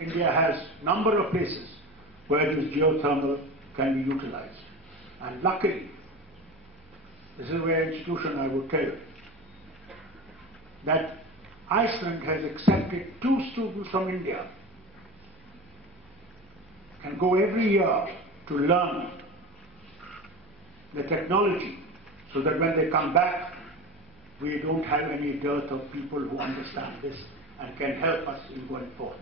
India has a number of places where this geothermal can be utilized. And luckily, this is where institution I would tell you, that Iceland has accepted 2 students from India, can go every year to learn the technology so that when they come back, we don't have any dearth of people who understand this and can help us in going forth.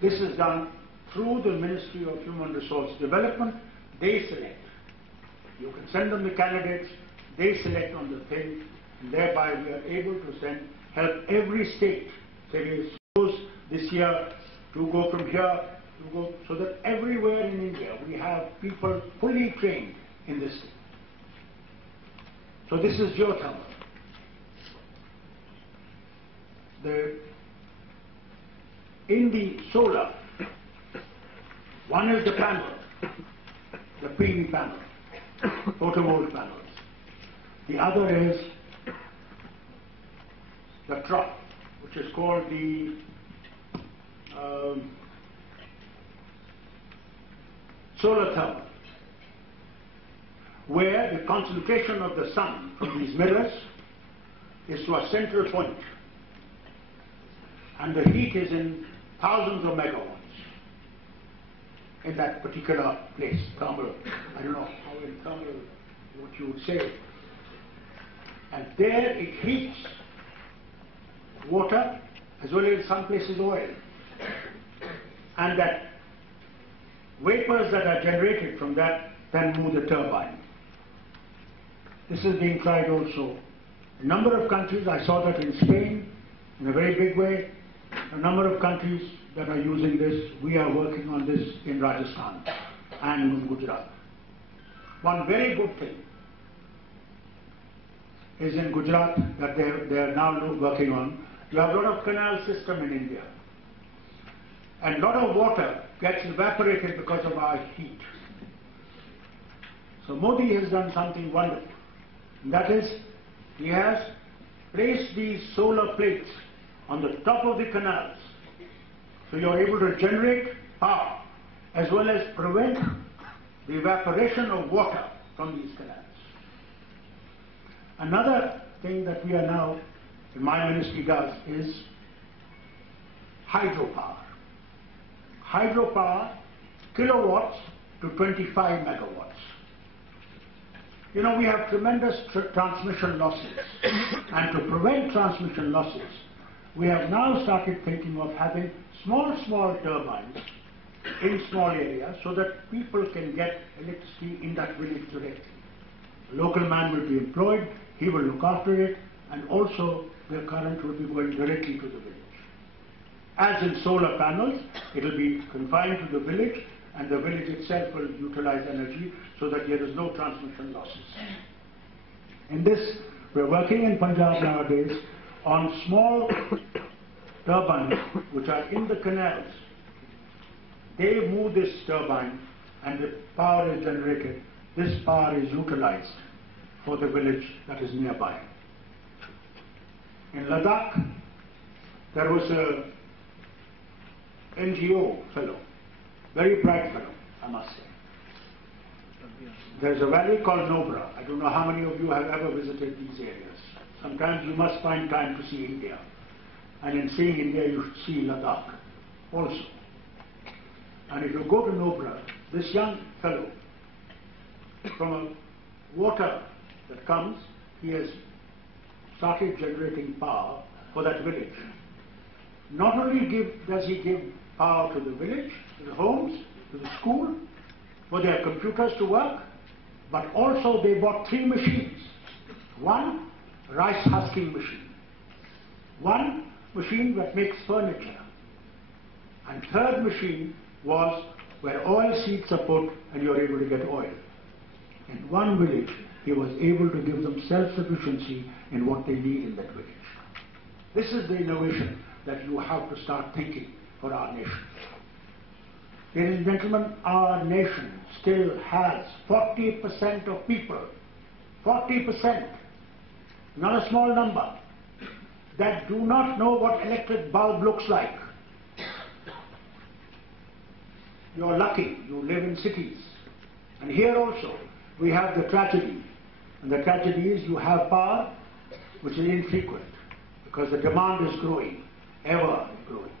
This is done through the Ministry of Human Resource Development. They select. You can send them the candidates, they select on the thing, and thereby we are able to help every state. Say we suppose this year to go from here, to go, so that everywhere in India we have people fully trained in this thing. So this is geothermal. In the solar, one is the panel, the PV panel, photovoltaic panels. The other is the trough, which is called the solar thermal, where the concentration of the sun from these mirrors is to a central point, and the heat is in thousands of megawatts in that particular place, thermal. I don't know how in thermal what you would say. And there it heats water as well as in some places oil. And that vapors that are generated from that then move the turbine. This is being tried also. A number of countries, I saw that in Spain in a very big way. A number of countries that are using this. We are working on this in Rajasthan and in Gujarat. One very good thing is in Gujarat that they are now working on. You have a lot of canal system in India, and a lot of water gets evaporated because of our heat. So Modi has done something wonderful. And that is, he has placed these solar plates on the top of the canals, so you are able to generate power as well as prevent the evaporation of water from these canals. Another thing that we are now, my ministry does, is hydropower. Hydropower, kilowatts to 25 megawatts. You know, we have tremendous transmission losses, and to prevent transmission losses, we have now started thinking of having small turbines in small areas so that people can get electricity in that village directly. The local man will be employed, he will look after it, and also the current will be going directly to the village. As in solar panels, it will be confined to the village, and the village itself will utilize energy so that there is no transmission losses. In this, we are working in Punjab nowadays on small turbines which are in the canals. They move this turbine and the power is generated. This power is utilized for the village that is nearby. In Ladakh, there was a NGO fellow, very bright fellow, I must say. There's a valley called Nobra. I don't know how many of you have ever visited these areas. Sometimes you must find time to see India. And in seeing India, you should see Ladakh also. And if you go to Nobra, this young fellow, from a water that comes, he has started generating power for that village. Not only does he give power to the village, to the homes, to the school, for their computers to work, but also they bought 3 machines. One rice husking machine, one machine that makes furniture, and third machine was where oil seeds are put and you are able to get oil. In one village, he was able to give them self-sufficiency in what they need in that village. This is the innovation that you have to start thinking for our nation. Ladies and gentlemen, our nation still has 40% of people, 40%, not a small number, that do not know what electric bulb looks like. you're lucky, you live in cities. And here also, we have the tragedy. And the tragedy is you have power which is infrequent, because the demand is growing, ever growing.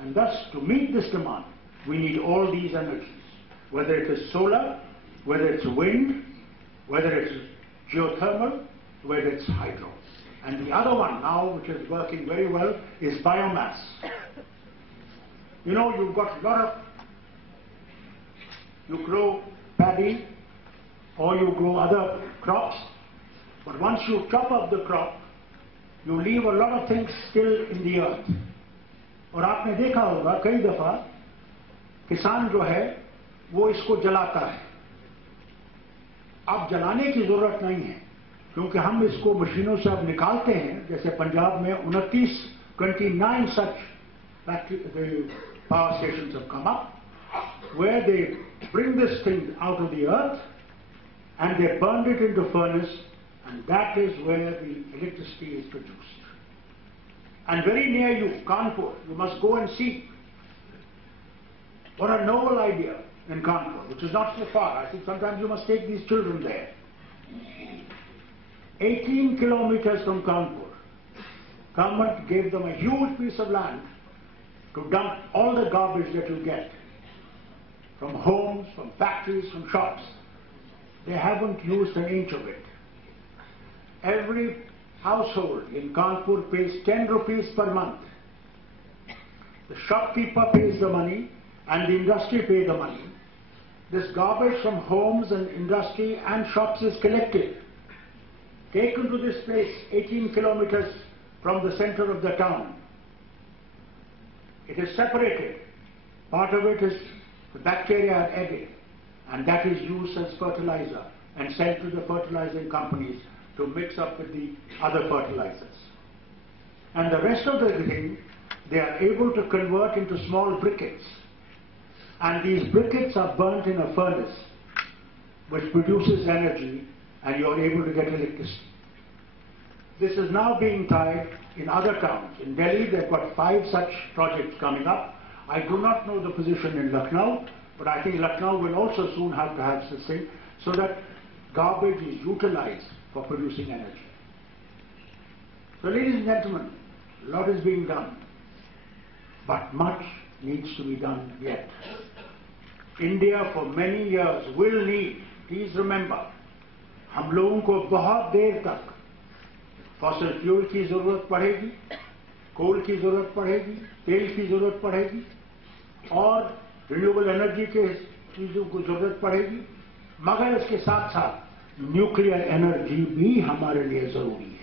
And thus, to meet this demand, we need all these energies, whether it is solar, whether it's wind, whether it's geothermal, whether it's hydro. And the other one now, which is working very well, is biomass. You know, you've got a lot of, you grow paddy or you grow other crops, but once you chop up the crop, you leave a lot of things still in the earth. और आपने देखा होगा कई दफा किसान जो है वो इसको जलाता है. अब जलाने की जरूरत नहीं है, क्योंकि हम इसको मशीनों से अब निकालते हैं. जैसे पंजाब में 29 such power stations have come up, where they bring this thing out of the earth and they burn it into furnace, and that is where the electricity is produced. And very near you, Kanpur, you must go and see. What a novel idea in Kanpur, which is not so far. I think sometimes you must take these children there. 18 kilometers from Kanpur, government gave them a huge piece of land to dump all the garbage that you get from homes, from factories, from shops. They haven't used an inch of it. Every household in Kanpur pays 10 rupees per month. The shopkeeper pays the money and the industry pays the money. This garbage from homes and industry and shops is collected, taken to this place 18 kilometers from the center of the town. It is separated. Part of it is the bacteria and egg, and that is used as fertilizer and sent to the fertilizing companies to mix up with the other fertilizers. And the rest of the thing, they are able to convert into small briquettes. And these briquettes are burnt in a furnace, which produces energy, and you are able to get electricity. This is now being tried in other towns. In Delhi, they've got 5 such projects coming up. I do not know the position in Lucknow, but I think Lucknow will also soon have to have this thing, so that garbage is utilized for producing energy. So, ladies and gentlemen, a lot is being done, but much needs to be done yet. India for many years will need, please remember, हम लोगों को बहुत देर तक fossil fuel की जरूरत पड़ेगी, कोल की जरूरत पड़ेगी, तेल की जरूरत पड़ेगी और रिन्यूएबल एनर्जी के चीजों को जरूरत पड़ेगी, मगर इसके साथ साथ न्यूक्लियर एनर्जी भी हमारे लिए जरूरी है.